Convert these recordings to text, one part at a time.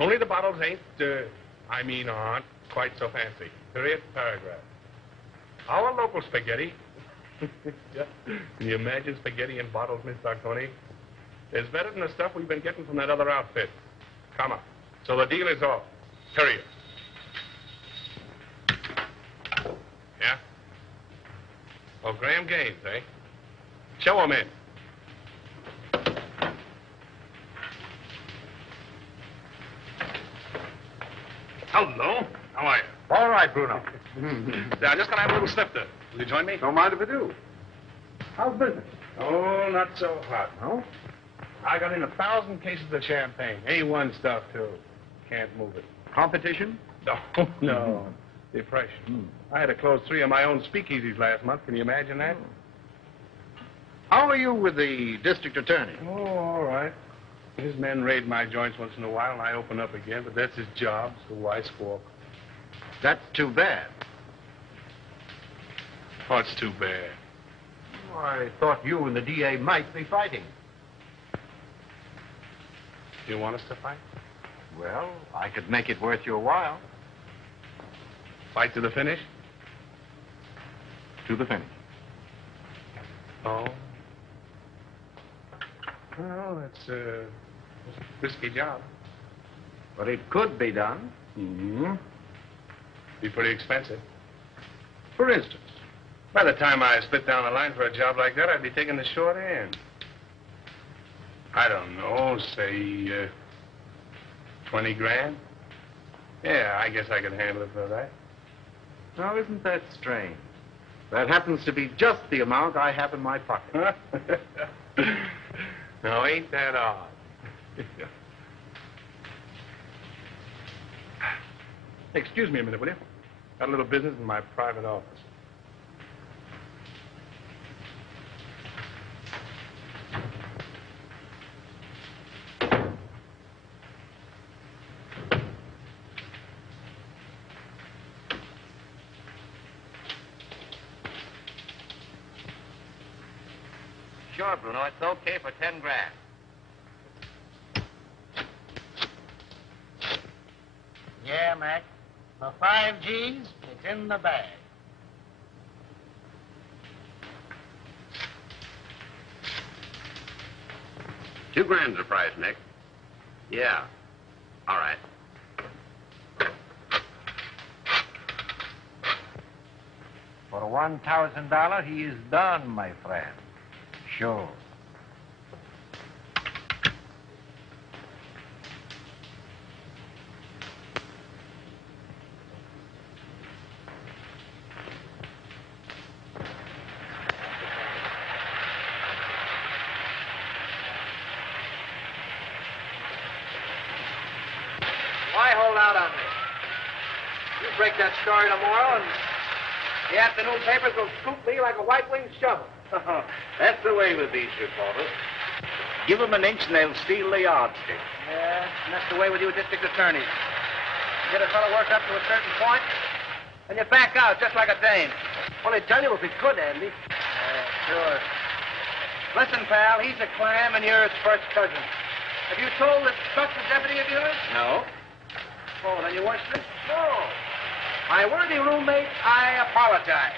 Only the bottles aren't quite so fancy. Period, paragraph. Our local spaghetti. Yeah. Can you imagine spaghetti in bottles, Miss Sarconi? It's better than the stuff we've been getting from that other outfit. Come on. So the deal is off. Period. Yeah? Oh, Graham Gaines, eh? Show him in. Hello. How are you? All right, Bruno. Yeah, I'm just gonna have a little snifter. Will you join me? Don't mind if I do. How's business? Oh, not so hot. No? I got in 1,000 cases of champagne. A1 stuff, too. Can't move it. Competition? No, no. Depression. I had to close 3 of my own speakeasies last month. Can you imagine that? How are you with the district attorney? Oh, all right. His men raid my joints once in a while, and I open up again, but that's his job, so I squawk. That's too bad. What's too bad? Oh, I thought you and the DA might be fighting. You want us to fight? Well, I could make it worth your while. Fight to the finish? To the finish. Oh. Well, it's a risky job. But it could be done. Mm-hmm. Be pretty expensive. For instance, by the time I split down the line for a job like that, I'd be taking the short end. I don't know, say, 20 grand? Yeah, I guess I could handle it for that. Now, isn't that strange? That happens to be just the amount I have in my pocket. Now, ain't that odd? Excuse me a minute, will you? Got a little business in my private office. Sure, Bruno. It's okay for 10 grand. Yeah, Mac. For 5 G's, it's in the bag. $2 grand's the price, Nick. Yeah. All right. For $1,000, he is done, my friend. Sure. Why hold out on me? You break that story tomorrow, and the afternoon papers will scoop me like a white-winged shovel. That's the way with these reporters. Give them an inch and they'll steal the yardstick. Yeah, and that's the way with you district attorneys. You get a fellow worked up to a certain point, and you back out just like a dame. Only tell you if he could, Andy. Sure. Listen, pal, he's a clam and you're his first cousin. Have you told this Buck's a deputy of yours? No? Oh, then you weren't this? No. My worthy roommate, I apologize.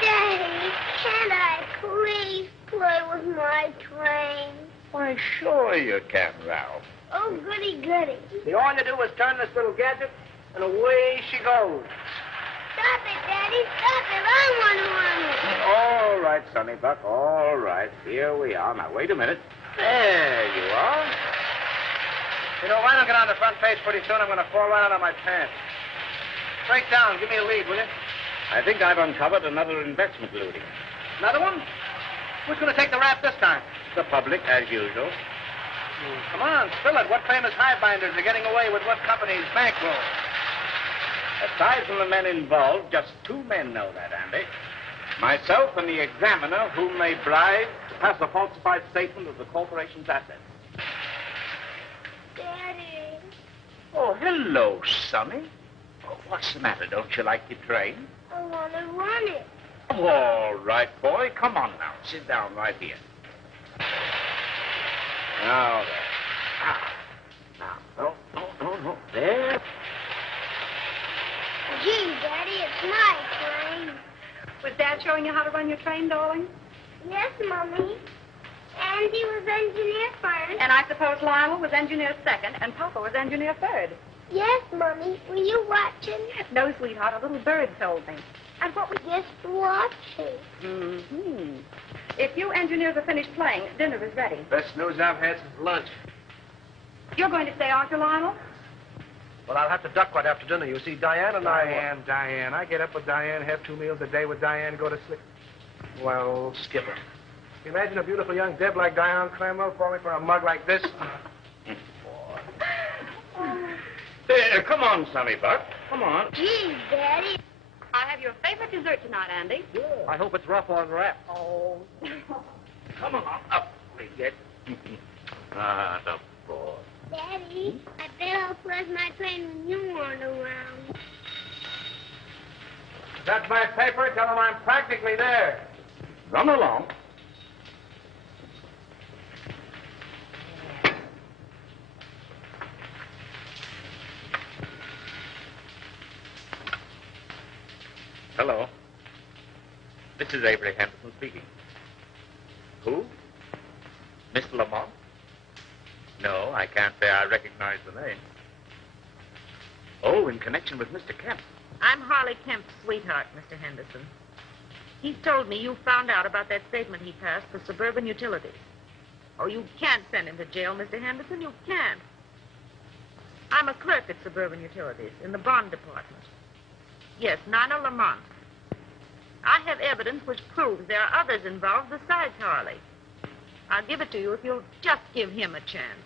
Daddy, can't I please play with my train? Why, sure you can, Ralph. Oh, goody, goody. See, all you do is turn this little gadget, and away she goes. Stop it, Daddy, stop it. I want to run it. All right, Sonny Buck, all right. Here we are. Now, wait a minute. There you are. You know, if I don't get on the front page pretty soon, I'm going to fall right out of my pants. Straight down. Give me a lead, will you? I think I've uncovered another investment looting. Another one? Who's going to take the rap this time? The public, as usual. Come on, spill it. What famous highbinders are getting away with what company's bankroll? Aside from the men involved, just 2 men know that, Andy. Myself and the examiner, whom they bribed to pass a falsified statement of the corporation's assets. Daddy. Oh, hello, Sonny. Oh, what's the matter? Don't you like your train? I want to run it. All right, boy. Come on now. Sit down right here. Now, there. Oh, there. Gee, Daddy, it's my train. Was Dad showing you how to run your train, darling? Yes, Mommy. Andy was engineer first. And I suppose Lionel was engineer second, and Papa was engineer third. Yes, Mommy. Were you watching? No, sweetheart, a little bird told me. And what we just watching? Mm-hmm. If you engineers are finished playing, dinner is ready. Best news I've had since lunch. You're going to stay, aren't you, Lionel? Well, I'll have to duck right after dinner. You see, Diane and Diane. I get up with Diane, have 2 meals a day with Diane, go to sleep. Well, Skipper. Imagine a beautiful young deb like Diane Cromwell falling for a mug like this. Come on, Sonny Buck. Come on. Gee, Daddy. I have your favorite dessert tonight, Andy. Yeah. I hope it's rough on wraps. Oh. Come on, up we get. The boy. Daddy, I bet I'll flush my train when you aren't around. That's my paper. Tell them I'm practically there. Run along. Hello. This is Avery Henderson speaking. Who? Mr. Lamont? No, I can't say I recognize the name. Oh, in connection with Mr. Kemp. I'm Harley Kemp's sweetheart, Mr. Henderson. He's told me you found out about that statement he passed for suburban utilities. Oh, you can't send him to jail, Mr. Henderson. You can't. I'm a clerk at Suburban Utilities in the bond department. Yes, Nana Lamont. I have evidence which proves there are others involved besides Harley. I'll give it to you if you'll just give him a chance.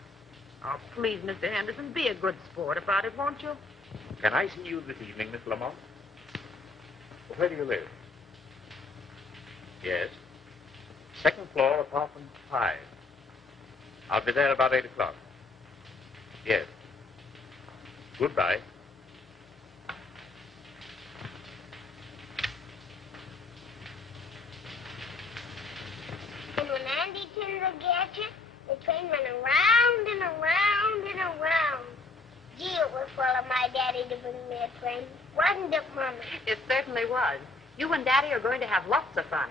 Oh, please, Mr. Henderson, be a good sport about it, won't you? Can I see you this evening, Miss Lamont? Where do you live? Yes. Second floor, apartment 5. I'll be there about 8 o'clock. Yes. Goodbye. And when Andy turned the gadget, the train went around and around and around. Gee, it was full of my daddy to bring me a train. Wasn't it, Mama? It certainly was. You and Daddy are going to have lots of fun,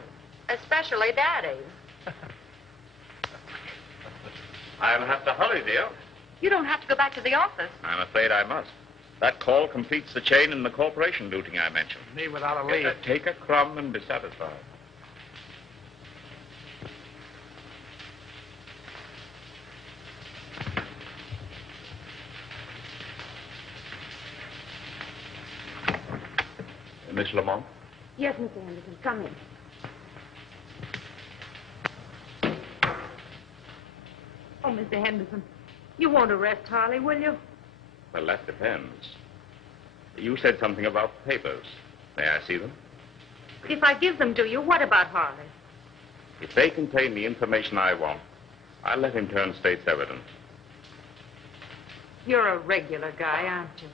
especially Daddy. I'll have to hurry, dear. You don't have to go back to the office. I'm afraid I must. That call completes the chain in the corporation looting I mentioned. Me without a lead. Take a crumb and be satisfied. Miss Lamont? Yes, Mr. Henderson, come in. Oh, Mr. Henderson, you won't arrest Harley, will you? Well, that depends. You said something about papers. May I see them? If I give them to you, what about Harley? If they contain the information I want, I'll let him turn state's evidence. You're a regular guy, aren't you?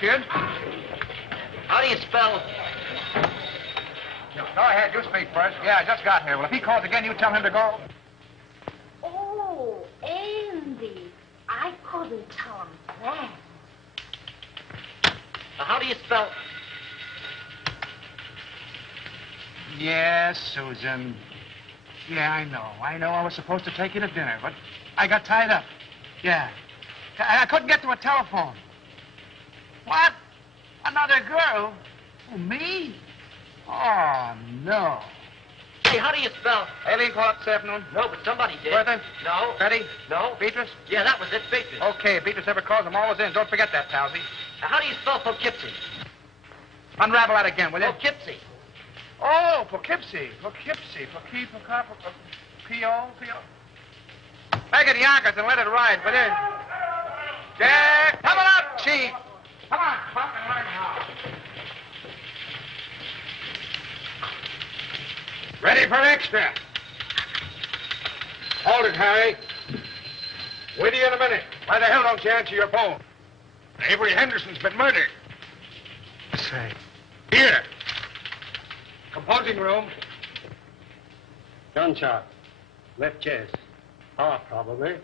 Kid? How do you spell? Go ahead, you speak first. Yeah, I just got here. Well, if he calls again, you tell him to go. Oh, Andy. I couldn't tell him that. How do you spell? Yes, Susan. Yeah, I know. I was supposed to take you to dinner, but I got tied up. Yeah. I couldn't get to a telephone. What? Another girl? Oh, me? Oh, no. Hey, how do you spell? Alien call up this afternoon? No, but somebody did. Bertha? No. Betty? No. Beatrice? Yeah, that was it, Beatrice. Okay, if Beatrice ever calls, I'm always in. Don't forget that, Palsy. Now, how do you spell Poughkeepsie? Unravel that again, will you? Poughkeepsie. Oh, Poughkeepsie. P-O. Make it Yonkers and let it ride, will you? Jack, coming up, Chief. Come on, Buck, and learn how. Ready for extra. Hold it, Harry. With you in a minute. Why the hell don't you answer your phone? Avery Henderson's been murdered. Say. Here. Composing room. Gunshot. Left chest. Heart, probably.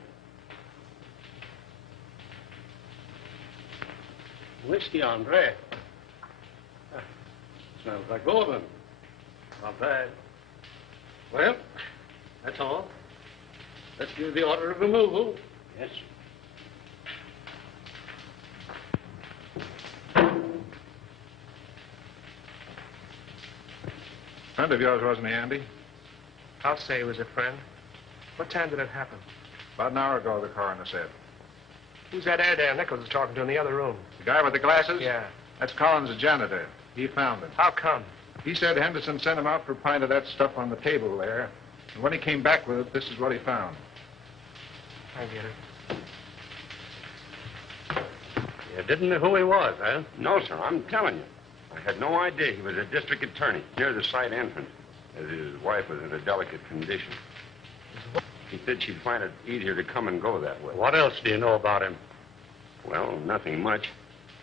Whiskey on bread. Smells like bourbon. Not bad. Well, that's all. Let's give the order of removal. Yes. Friend of yours, wasn't he, Andy? I'll say he was a friend. What time did it happen? About an hour ago, the coroner said. Who's that Airedale Nichols is talking to in the other room? The guy with the glasses? Yeah. That's Collins, the janitor. He found him. How come? He said Henderson sent him out for a pint of that stuff on the table there. And when he came back with it, this is what he found. I get it. You didn't know who he was, huh? No, sir, I'm telling you. I had no idea he was a district attorney near the side entrance, as his wife was in a delicate condition. He said she'd find it easier to come and go that way. What else do you know about him? Well, nothing much.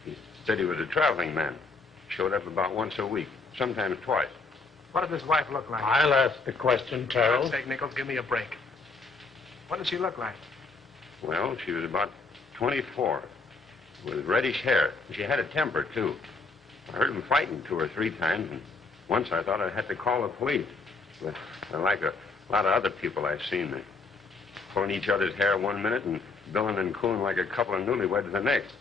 He said he was a traveling man. Showed up about once a week, sometimes twice. What did his wife look like? I'll ask the question, For Terrell. God's sake, Nichols, give me a break. What did she look like? Well, she was about 24, with reddish hair. She had a temper, too. I heard them fighting 2 or 3 times, and once I thought I had to call the police. But like a lot of other people I've seen, they pulling each other's hair one minute and billing and cooing like a couple of newlyweds the next.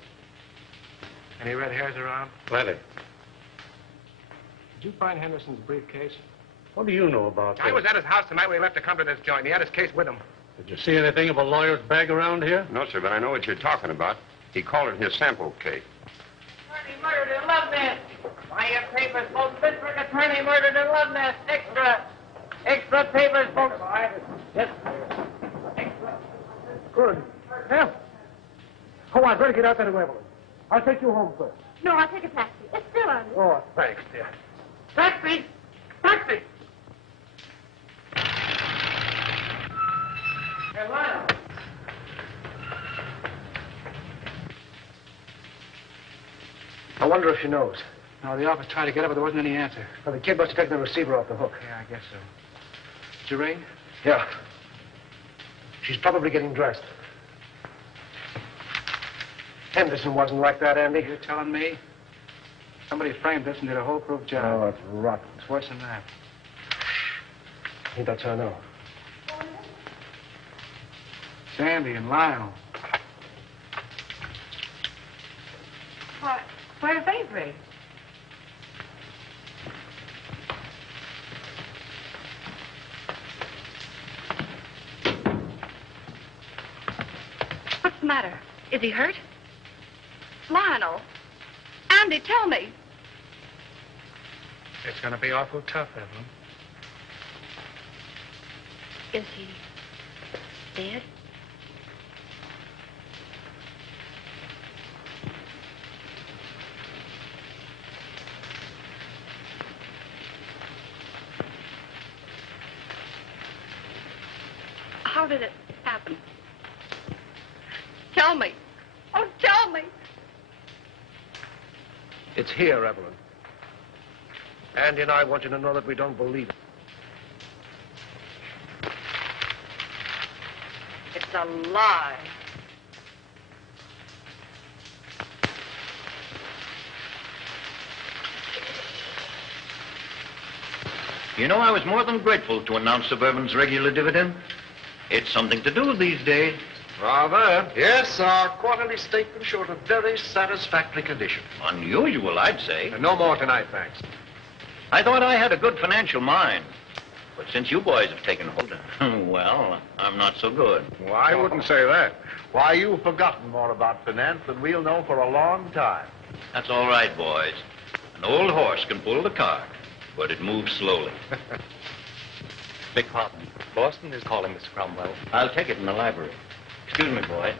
Any red hairs around? Plenty. Did you find Henderson's briefcase? What do you know about that? I was at his house the night when he left to come to this joint. He had his case with him. Did you see anything of a lawyer's bag around here? No, sir, but I know what you're talking about. He called it his sample case. Attorney murdered in Love Nest. Buy your papers, folks. District attorney murdered in Love Nest. Extra. Extra papers, folks. Yes. Extra. Good. Now, come on, better get out that way, Evelyn. I'll take you home first. No, I'll take a taxi. It's still on. Oh, thanks, dear. Taxi. Taxi. Hey, Lionel. I wonder if she knows. No, the office tried to get her, but there wasn't any answer. Well, the kid must have taken the receiver off the hook. Yeah, I guess so. Did you ring? Yeah. She's probably getting dressed. Henderson wasn't like that, Andy. You're telling me? Somebody framed this and did a whole-proof job. Oh, it's rotten. It's worse than that. I think that's her now. Sandy and Lionel. Why, where's Avery? What's the matter? Is he hurt? Lionel. Andy, tell me. It's going to be awful tough, Evelyn. Is he dead? How did it happen? Tell me. Oh, tell me. It's here, Evelyn. Andy and I want you to know that we don't believe it. It's a lie. You know, I was more than grateful to announce Suburban's regular dividend. It's something to do these days. Rather. Yes, our quarterly statement showed a very satisfactory condition. Unusual, I'd say. And no more tonight, thanks. I thought I had a good financial mind. But since you boys have taken hold, well, I'm not so good. Well, I wouldn't say that. Why, you've forgotten more about finance than we'll know for a long time. That's all right, boys. An old horse can pull the cart, but it moves slowly. Beg pardon. Boston is calling, Mr. Cromwell. I'll take it in the library. Excuse me, boy.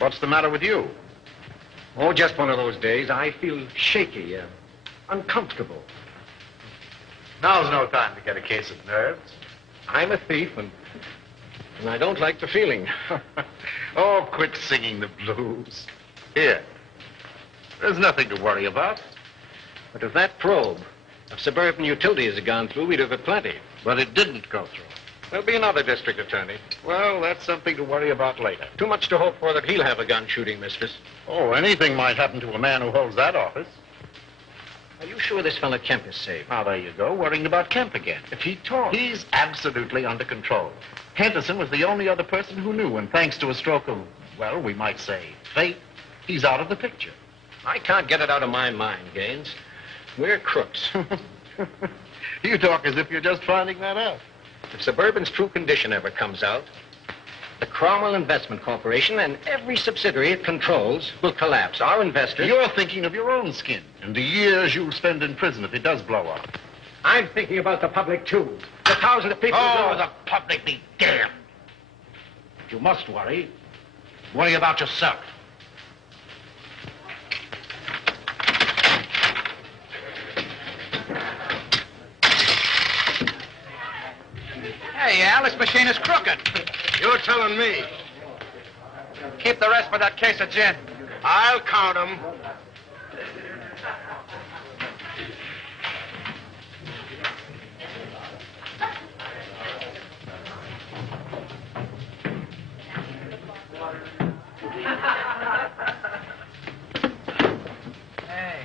What's the matter with you? Oh, just one of those days. I feel shaky, uncomfortable. Now's no time to get a case of nerves. I'm a thief, and I don't like the feeling. Oh, quit singing the blues. Here. There's nothing to worry about. But if that probe of suburban utilities had gone through, we'd have had plenty. But it didn't go through. There'll be another district attorney. Well, that's something to worry about later. Too much to hope for that he'll have a gun shooting mistress. Oh, anything might happen to a man who holds that office. Are you sure this fellow Kemp is safe? Now, there you go, worrying about Kemp again. If he talks. He's absolutely under control. Henderson was the only other person who knew, and thanks to a stroke of, well, we might say, fate, he's out of the picture. I can't get it out of my mind, Gaines. We're crooks. You talk as if you're just finding that out. If Suburban's true condition ever comes out, the Cromwell Investment Corporation and every subsidiary it controls will collapse. Our investors... You're thinking of your own skin and the years you'll spend in prison if it does blow up. I'm thinking about the public, too. The thousands of people... Oh, the public be damned. If you must worry about yourself. Hey, Al, this machine is crooked. You're telling me. Keep the rest for that case of gin. I'll count them.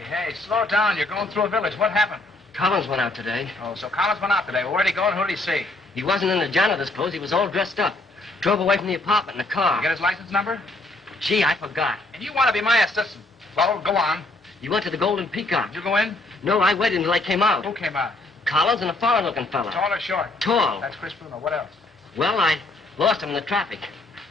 Hey, slow down. You're going through a village. What happened? Collins went out today. Oh, so Collins went out today. Well, where'd he go and who'd he see? He wasn't in the janitor's clothes. He was all dressed up. Drove away from the apartment in a car. You get his license number? Gee, I forgot. And you want to be my assistant. Well, go on. You went to the Golden Peacock. Did you go in? No, I waited until I came out. Who came out? Collins and a foreign-looking fella. Tall or short? Tall. That's Chris Bruno. What else? Well, I lost him in the traffic.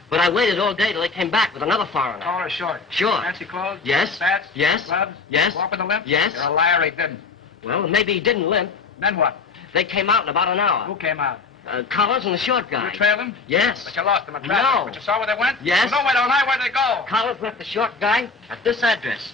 But I waited all day till they came back with another foreigner. Tall or short? Short. Fancy clothes? Yes. Spats? Yes. Gloves? Yes. Walk with a limp? Yes. You're a liar, he didn't. Well, maybe he didn't limp. Then what? They came out in about an hour. Who came out? Collins and the short guy. You trailed him? Yes. But you lost him in traffic. No. But you saw where they went? Yes. Well, no, wait, don't I? Where'd they go? Collins left the short guy at this address.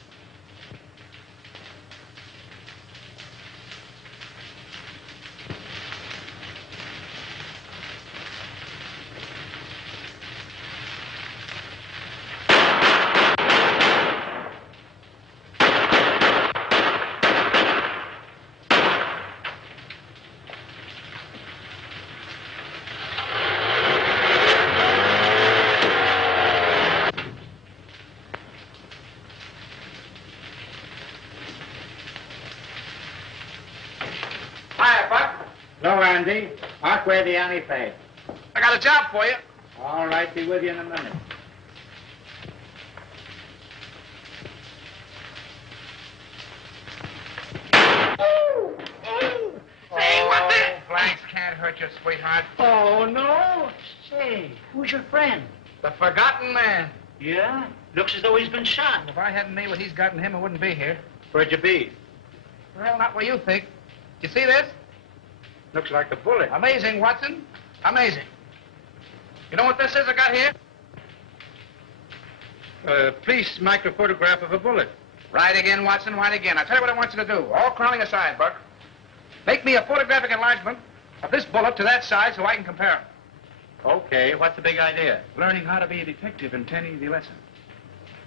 Hello, Andy. Park where the alley fade. I got a job for you. All right, be with you in a minute. Say, what the? Blanks can't hurt you, sweetheart. Oh, no. Say, who's your friend? The forgotten man. Yeah? Looks as though he's been shot. If I hadn't made what he's got in him, I wouldn't be here. Where'd you be? Well, not where you think. You see this? Looks like a bullet. Amazing, Watson. Amazing. You know what this is I got here? Police microphotograph of a bullet. Right again, Watson, right again. I'll tell you what I want you to do. All crowning aside, Buck. Make me a photographic enlargement of this bullet to that size so I can compare them. Okay, what's the big idea? Learning how to be a detective in 10 easy lessons.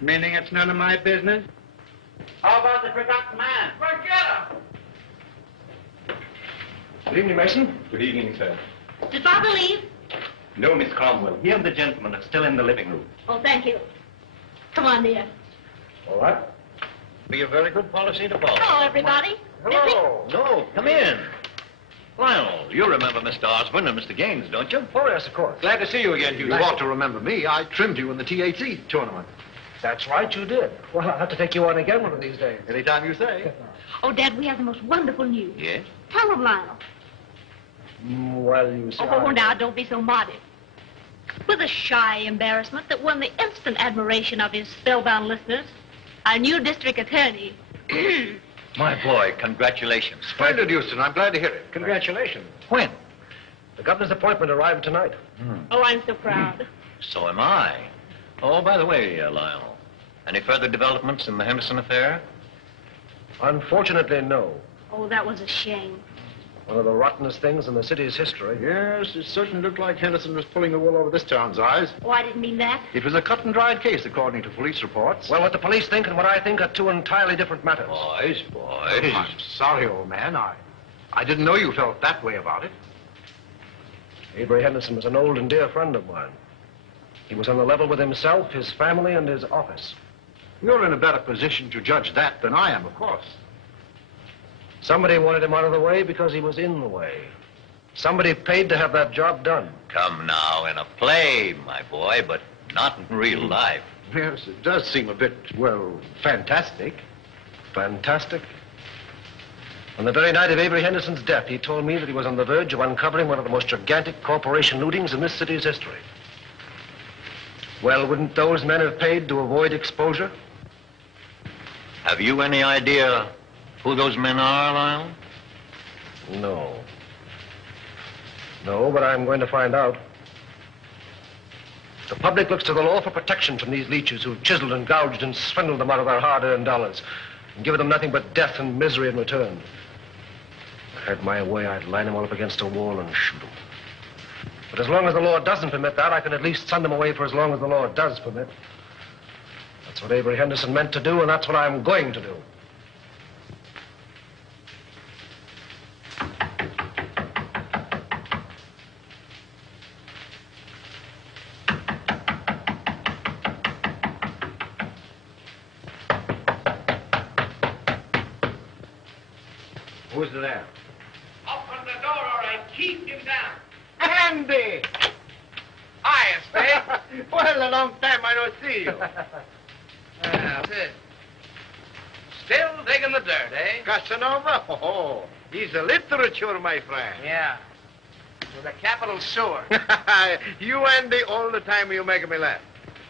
Meaning it's none of my business? How about the forgotten man? Forget him! Good evening, Mason. Good evening, sir. Did Father leave? No, Miss Cromwell. He and the gentleman are still in the living room. Oh, thank you. Come on, dear. All right. Be a very good policy to follow. Hello, everybody. Hello. No, come in. Lionel, You remember Mr. Osborne and Mr. Gaines, don't you? Oh, yes, of course. Glad to see you again, Hugh. You ought to remember me. I trimmed you in the THC tournament. That's right, you did. Well, I'll have to take you on again one of these days. Anytime you say. Oh, Dad, we have the most wonderful news. Yes? Tell them, Lionel. Well, you see... Oh, now, don't be so modest. With a shy embarrassment that won the instant admiration of his spellbound listeners, our new district attorney... My boy, congratulations. Splendid, Houston. I'm glad to hear it. Congratulations. When? The governor's appointment arrived tonight. Oh, I'm so proud. So am I. Oh, by the way, Lionel, any further developments in the Henderson affair? Unfortunately, no. Oh, that was a shame. One of the rottenest things in the city's history. Yes, it certainly looked like Henderson was pulling the wool over this town's eyes. Oh, I didn't mean that. It was a cut-and-dried case, according to police reports. Well, what the police think and what I think are two entirely different matters. Boys. I'm sorry, old man. I didn't know you felt that way about it. Avery Henderson was an old and dear friend of mine. He was on the level with himself, his family, and his office. You're in a better position to judge that than I am, of course. Somebody wanted him out of the way because he was in the way. Somebody paid to have that job done. Come now, in a play, my boy, but not in real life. Yes, it does seem a bit, well, fantastic. Fantastic. On the very night of Avery Henderson's death, he told me that he was on the verge of uncovering one of the most gigantic corporation lootings in this city's history. Well, wouldn't those men have paid to avoid exposure? Have you any idea who those men are, Lionel? No. No, but I'm going to find out. The public looks to the law for protection from these leeches who've chiseled and gouged and swindled them out of their hard-earned dollars and given them nothing but death and misery in return. If I had my way, I'd line them all up against a wall and shoot them. But as long as the law doesn't permit that, I can at least send them away for as long as the law does permit. That's what Avery Henderson meant to do, and that's what I'm going to do. Who's there? Open the door or I keep you down. Andy! Hiya, Spade. Well, a long time I don't see you. That's it. Still digging the dirt, eh? Casanova? Oh, he's a literature, my friend. Yeah. With a capital sewer. You, Andy, all the time you make me laugh.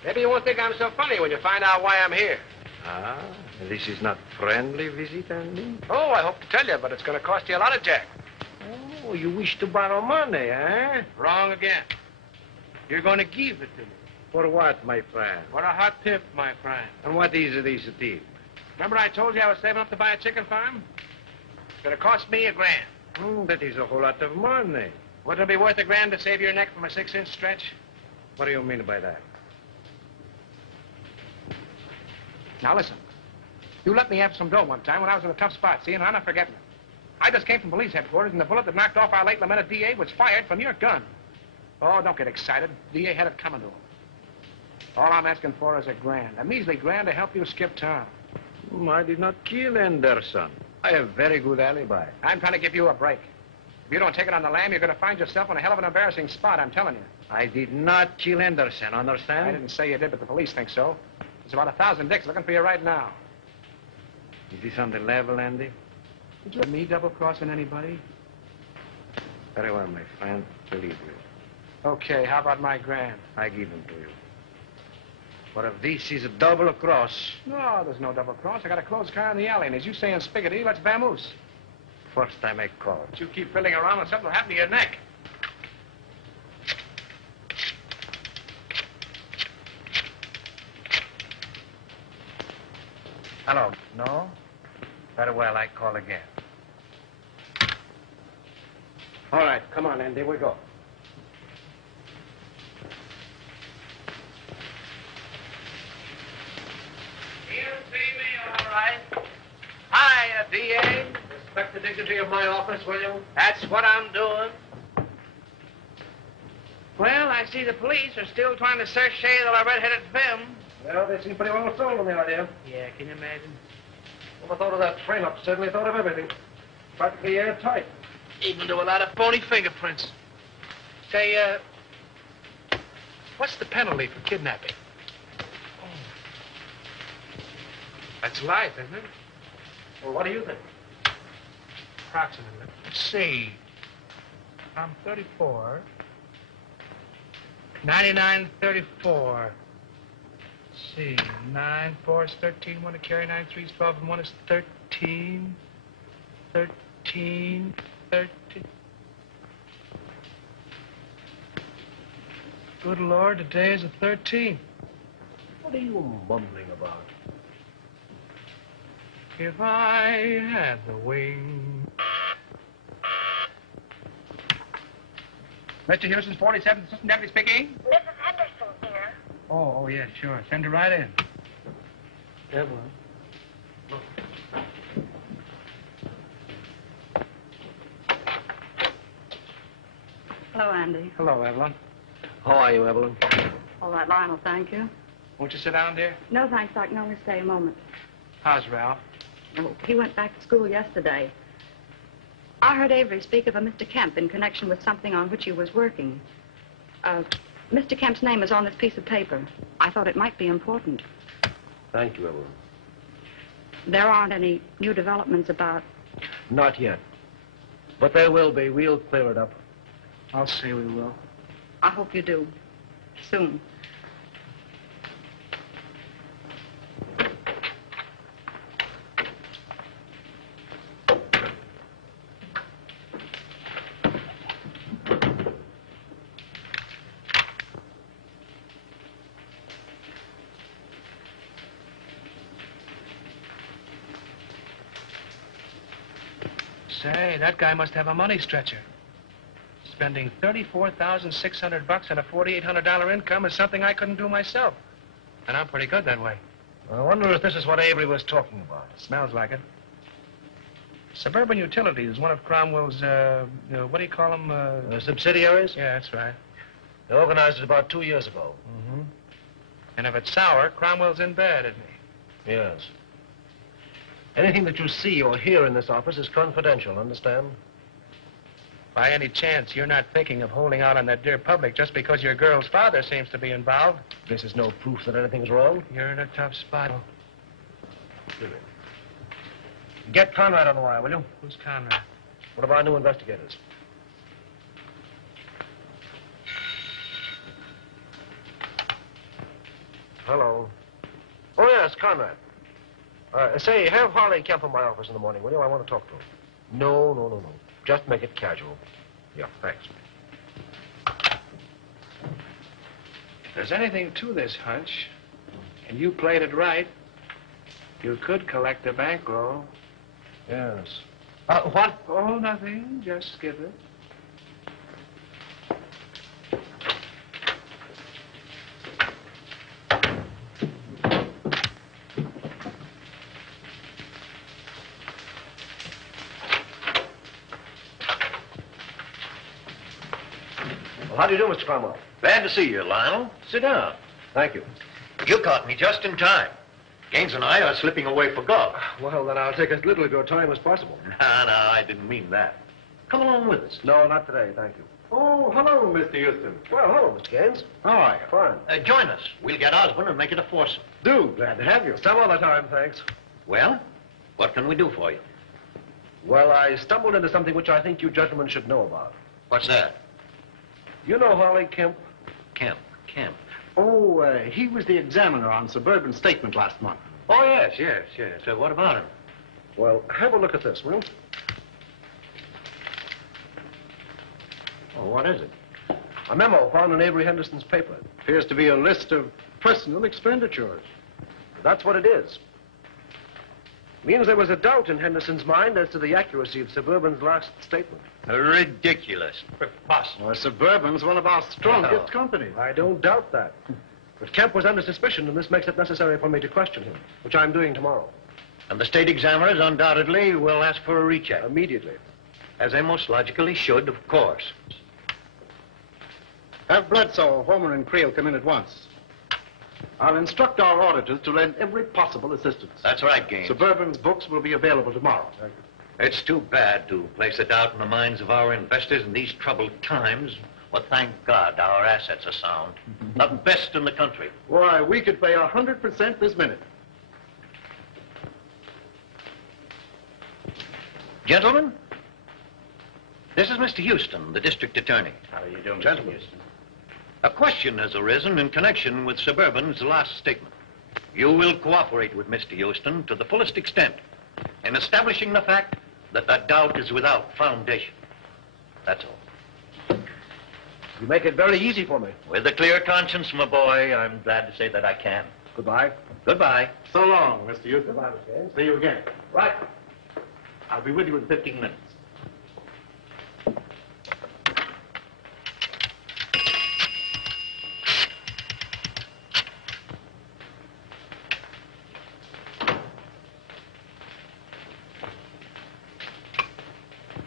Maybe you won't think I'm so funny when you find out why I'm here. Ah, this is not friendly visit, Andy? Oh, I hope to tell you, but it's going to cost you a lot of jack. Oh, you wish to borrow money, eh? Wrong again. You're going to give it to me. For what, my friend? For a hot tip, my friend. And what is this tip? Remember I told you I was saving up to buy a chicken farm? It's going to cost me $1,000. That is a whole lot of money. Wouldn't it be worth $1,000 to save your neck from a 6-inch stretch? What do you mean by that? Now listen. You let me have some dough one time when I was in a tough spot, see, and I'm not forgetting it. I just came from police headquarters, and the bullet that knocked off our late lamented DA was fired from your gun. Oh, don't get excited. DA had it coming to him. All I'm asking for is $1,000, a measly $1,000 to help you skip town. I did not kill Henderson. I have very good alibi. I'm trying to give you a break. If you don't take it on the lam, you're going to find yourself in a hell of an embarrassing spot, I'm telling you. I did not kill Henderson, understand? I didn't say you did, but the police think so. There's about 1,000 dicks looking for you right now. Is this on the level, Andy? Did you me double-crossing anybody? Very well, my friend. Believe you. Okay, how about my $1,000? I give them to you. But if this is a double cross... No, there's no double cross. I got a closed car in the alley, and as you say in Spiggity, let's vamoose. First time I call. But you keep fiddling around and something will happen to your neck. Hello. No? Very well, I call again. All right, come on, Andy, we go. You see me, all right. Hiya, DA. Respect the dignity of my office, will you? That's what I'm doing. Well, I see the police are still trying to search shade of our red-headed film. Well, they seem pretty well sold on the idea. Yeah, can you imagine? Well, I thought of that frame-up. Certainly thought of everything. Practically airtight. Even do a lot of phony fingerprints. Say, what's the penalty for kidnapping? Oh. That's life, isn't it? Well, what do you think? Approximately. Let's see. I'm 34. 99, 34. Let's see. 9, 4 is 13. 1 to carry. 9, 3 is 12. And 1 is 13. 13. 13. Good Lord, today is the 13th. What are you mumbling about? If I had the wing. Mr. Houston's 47th Assistant Deputy speaking. Mrs. Henderson here. Oh, yeah, sure. Send her right in. Evelyn. Hello, Andy. Hello, Evelyn. How are you, Evelyn? All right, Lionel, thank you. Won't you sit down, dear? No, thanks. I can only stay a moment. How's Ralph? Oh, he went back to school yesterday. I heard Avery speak of a Mr. Kemp in connection with something on which he was working. Mr. Kemp's name is on this piece of paper. I thought it might be important. Thank you, Evelyn. There aren't any new developments about... Not yet. But there will be. We'll clear it up. I'll say we will. I hope you do. Soon. Say, that guy must have a money stretcher. Spending $34,600 on a $4,800 income is something I couldn't do myself. And I'm pretty good that way. I wonder if this is what Avery was talking about. Smells like it. Suburban Utilities is one of Cromwell's, what do you call them? Subsidiaries? Yeah, that's right. They organized it about 2 years ago. Mm-hmm. And if it's sour, Cromwell's in bed, isn't he? Yes. Anything that you see or hear in this office is confidential, understand? By any chance, you're not thinking of holding out on that dear public just because your girl's father seems to be involved? This is no proof that anything's wrong. You're in a tough spot. Get Conrad on the wire, will you? Who's Conrad? One of our new investigators. Hello. Oh, yes, Conrad. Say, have Harley Kemp in my office in the morning, will you? I want to talk to him. No. Just make it casual. Yeah, thanks. If there's anything to this hunch, and you played it right, you could collect a bankroll. Yes. What? Oh, nothing. Just skip it. How do you do, Mr. Cromwell? Glad to see you, Lionel. Sit down. Thank you. You caught me just in time. Gaines and I are slipping away for golf. Well, then I'll take as little of your time as possible. No, I didn't mean that. Come along with us. No, not today, thank you. Oh, hello, Mr. Houston. Well, hello, Mr. Gaines. How are you? Fine. Join us. We'll get Osborne and make it a foursome. Do. Glad to have you. Some other time, thanks. Well, what can we do for you? Well, I stumbled into something which I think you gentlemen should know about. What's that? You know Harley Kemp? Kemp. Oh, he was the examiner on Suburban Statement last month. Oh, yes. So what about him? Well, have a look at this, will you? Oh, what is it? A memo found in Avery Henderson's paper. Appears to be a list of personal expenditures. That's what it is. Means there was a doubt in Henderson's mind as to the accuracy of Suburban's last statement. Ridiculous. Preposterous. Well, Suburban's one of our strongest companies. I don't doubt that. But Kemp was under suspicion, and this makes it necessary for me to question him, which I'm doing tomorrow. And the state examiners undoubtedly will ask for a recheck. Immediately. As they most logically should, of course. Have Bledsoe, Homer, and Creel come in at once. I'll instruct our auditors to lend every possible assistance. That's right, Gaines. Suburban's books will be available tomorrow. Thank you. It's too bad to place a doubt in the minds of our investors in these troubled times. Well, thank God our assets are sound. The best in the country. Why, we could pay 100% this minute. Gentlemen, this is Mr. Houston, the district attorney. How are you doing, Gentlemen. Mr. Houston? A question has arisen in connection with Suburban's last statement. You will cooperate with Mr. Houston to the fullest extent in establishing the fact that the doubt is without foundation. That's all. You make it very easy for me. With a clear conscience, my boy, I'm glad to say that I can. Goodbye. Goodbye. So long, Mr. Houston. Goodbye, Mr. Haynes. See you again. Right. I'll be with you in 15 minutes.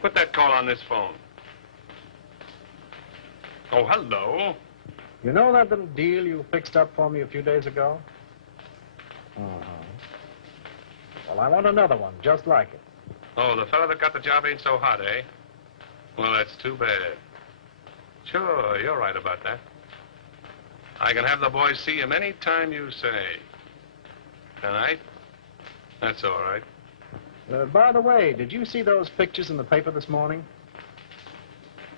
Put that call on this phone. Oh, hello. You know that little deal you fixed up for me a few days ago? Well, I want another one just like it. Oh, the fellow that got the job ain't so hot, eh? Well, that's too bad. Sure, you're right about that. I can have the boys see him any time you say. Tonight? That's all right. By the way, did you see those pictures in the paper this morning?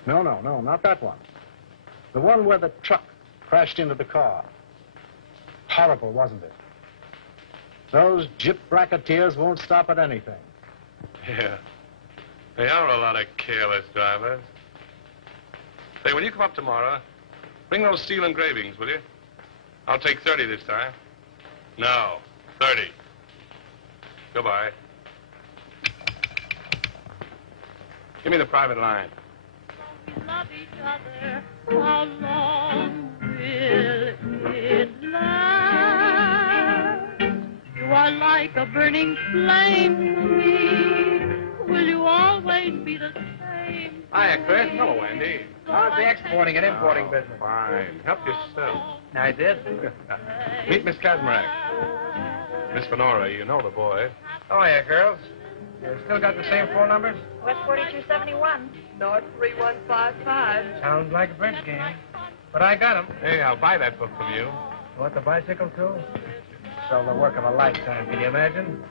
No, not that one. The one where the truck crashed into the car. Horrible, wasn't it? Those gyp racketeers won't stop at anything. Yeah. They are a lot of careless drivers. Say, when you come up tomorrow, bring those steel engravings, will you? I'll take 30 this time. No, 30. Goodbye. Give me the private line. Love each other, how long will it last? You are like a burning flame to me. Will you always be the same? Hiya, Chris. Hello, Andy. How's the exporting and importing business? Fine. Help yourself. I did. Meet Miss Kazmarek. Miss Fenora, you know the boy. Oh, yeah, girls. You still got the same phone numbers? West 4271. North 3155. Sounds like a bridge game. But I got 'em. Hey, I'll buy that book from you. Want the bicycle, too? So the work of a lifetime, can you imagine?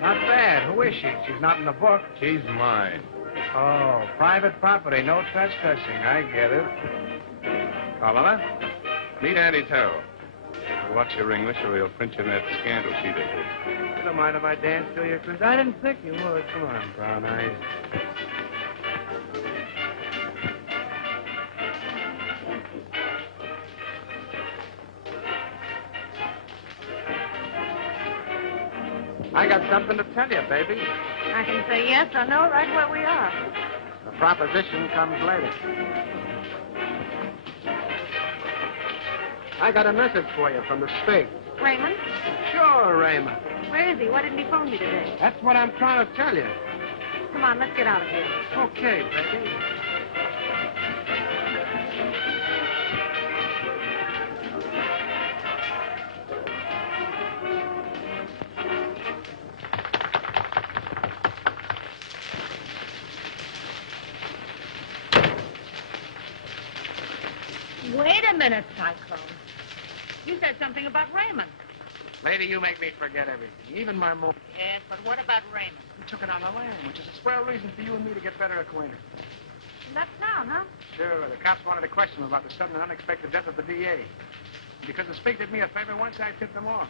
Not bad. Who is she? She's not in the book. She's mine. Oh, private property, no trespassing. I get it. Carlotta, meet Andy Terrell. Watch your English or he'll print you in that scandal sheet of his. You don't mind if I dance to you, Chris? I didn't think you would. Come on, brown eyes. I got something to tell you, baby. I can say yes or no right where we are. The proposition comes later. I got a message for you from the States. Raymond? Sure, Raymond. Where is he? Why didn't he phone me today? That's what I'm trying to tell you. Come on, let's get out of here. Okay, baby. Wait a minute, Cyclone. You said something about Raymond. Lady, you make me forget everything, even my mom. Yes, but what about Raymond? We took it on the lam, which is a swell reason for you and me to get better acquainted. He left town, huh? Sure, the cops wanted to question him about the sudden and unexpected death of the DA. Because the Spig did me a favor once, I tipped them off.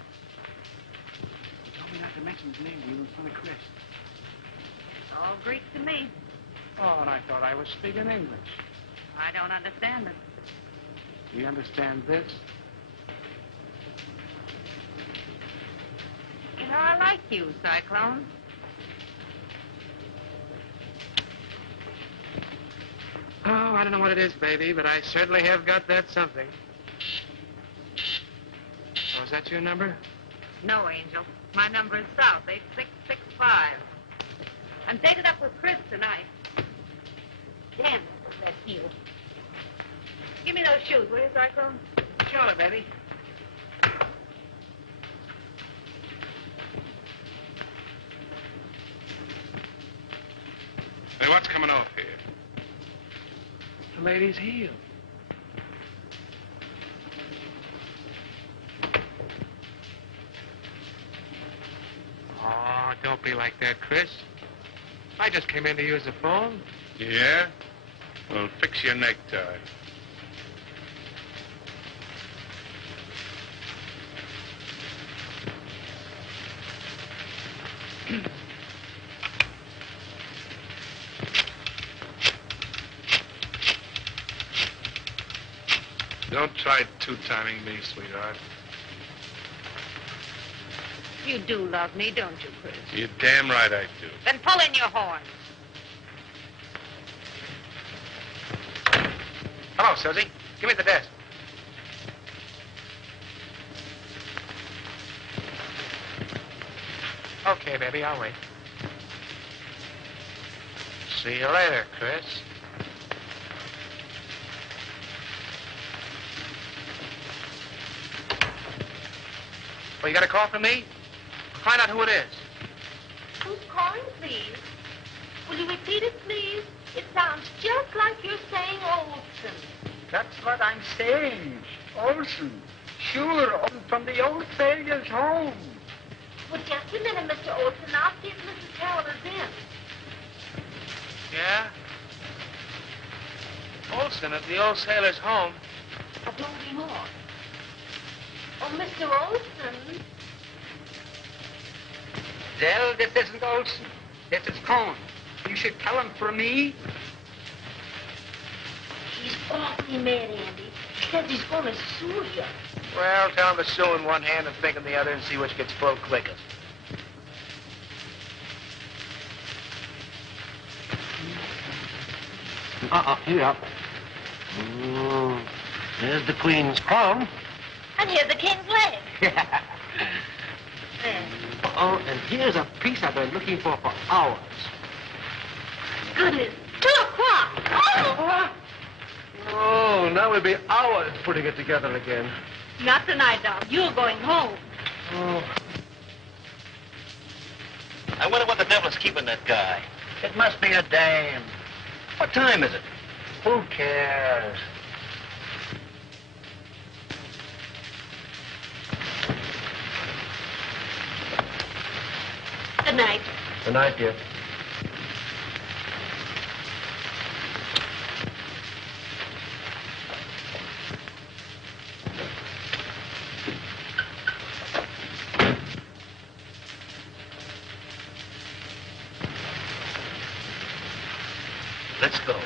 He told me not to mention his name to you in front of Chris. It's all Greek to me. Oh, and I thought I was speaking English. I don't understand it. Do you understand this? You know, I like you, Cyclone. Oh, I don't know what it is, baby, but I certainly have got that something. Oh, is that your number? No, Angel. My number is South, 866 5. I'm dated up with Chris tonight. Damn, that heel. Give me those shoes, will you, Cyclone? Sure, baby. Hey, what's coming off here? The lady's heel. Oh, don't be like that, Chris. I just came in to use the phone. Yeah? Well, fix your necktie. Don't try two-timing me, sweetheart. You do love me, don't you, Chris? You're damn right I do. Then pull in your horn. Hello, Susie. Give me the desk. Okay, baby, I'll wait. See you later, Chris. Well, you got a call from me? Find out who it is. Who's calling, please? Will you repeat it, please? It sounds just like you're saying Olson. That's what I'm saying. Olson. Sure, from the old sailor's home. Well, just a minute, Mr. Olson. I'll see if Mrs. Terrell is in. Yeah? Olson at the old sailor's home. But don't be more. Oh, Mr. Olson. Well, this isn't Olson. This is Cohn. You should tell him for me. He's awfully mad, Andy. He says he's going to sue you. Well, tell him to sue in one hand and think in the other and see which gets full quickest. Here. There's the Queen's crown. And here's the king's leg. There. Oh, and here's a piece I've been looking for hours. Goodness, 2 o'clock. Oh! Oh, now we'll be hours putting it together again. Not tonight, Doc. You're going home. Oh. I wonder what the devil's keeping that guy. It must be a dame. What time is it? Who cares? Good night. Good night, dear. Let's go.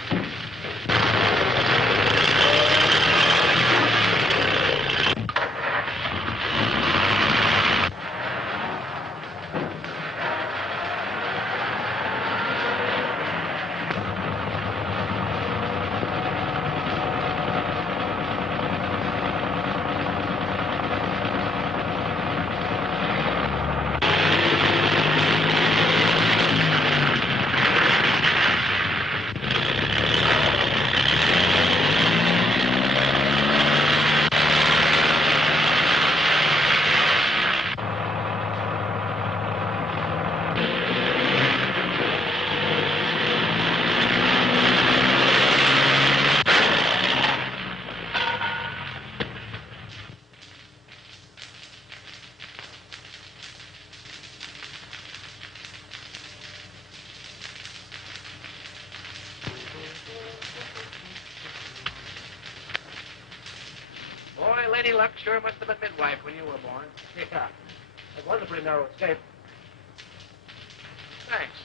Boy, Lady Luck sure must have been midwife when you were born. Yeah. It was a pretty narrow escape. Thanks.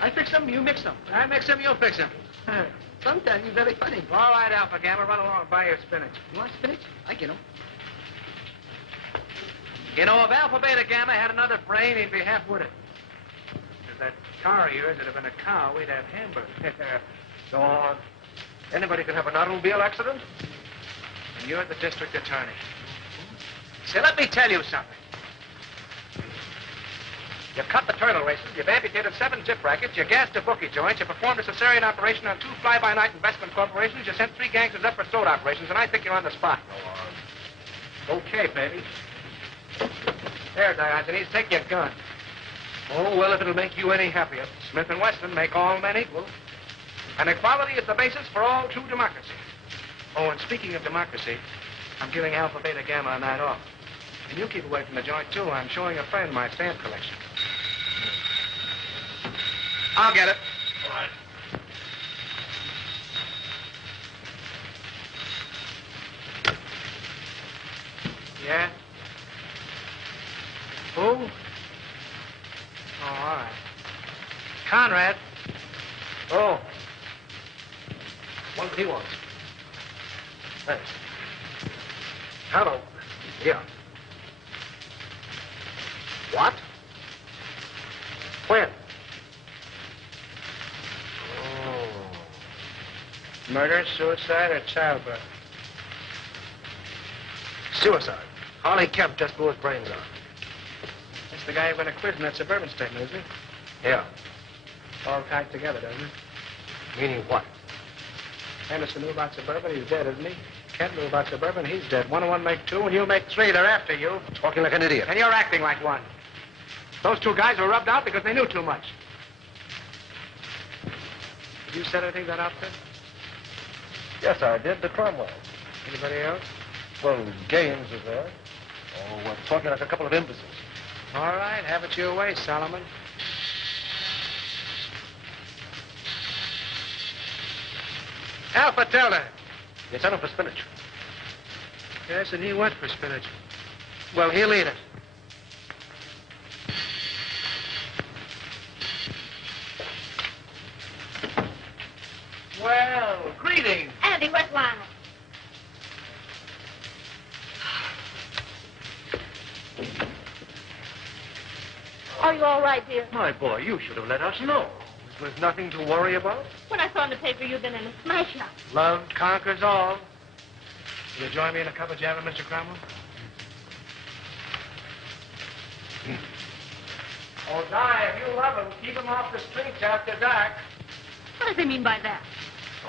I fix them, you mix them. I mix them, you fix them. Sometimes you're very funny. All right, Alpha Gamma, run along and buy your spinach. You want spinach? I get them. You know, if Alpha Beta Gamma had another brain, he'd be half-witted. If that car of yours had been a cow, we'd have hamburgers. Go on. Anybody could have an automobile accident. And you're the district attorney. See, let me tell you something. You've cut the turtle races, you've amputated 7 tip rackets, you gassed a bookie joint, you performed a cesarean operation on 2 fly-by-night investment corporations, you sent 3 gangsters up for throat operations, and I think you're on the spot. Go on. Okay, baby. There, Diogenes, take your gun. Oh, well, if it'll make you any happier. Smith & Wesson make all men equal. And equality is the basis for all true democracy. Oh, and speaking of democracy, I'm giving Alpha, Beta, Gamma a night off. And you keep away from the joint, too. I'm showing a friend my stamp collection. I'll get it. All right. Yeah? Who? Oh, all right. Conrad. Oh. What did he want? Thanks. Hello. Yeah. What? When? Oh. Murder, suicide, or childbirth? Suicide. Harley Kemp just blew his brains out. That's the guy who went to quiz in that suburban statement, isn't he? Yeah. All tied together, doesn't it? Meaning what? Henderson knew about suburban, he's dead, isn't he? Kent knew about suburban, he's dead. 1 and 1 make 2, and you make 3. They're after you. Talking like an idiot. And you're acting like one. Those 2 guys were rubbed out because they knew too much. Did you set anything to that outfit? Yes, I did. The Cromwell. Anybody else? Well, Gaines was there. Oh, we're talking like a couple of imbeciles. All right, have it your way, Solomon. Alpha, tell her. You sent him for spinach. Yes, and he went for spinach. Well, he'll eat it. Well, greetings. Andy, where's Lionel? Are you all right, dear? My boy, you should have let us know. There was nothing to worry about. When I saw in the paper you'd been in a smash-up. Love conquers all. Will you join me in a cup of java, Mr. Cromwell? Oh, Di, if you love him, keep him off the streets after dark. What does he mean by that?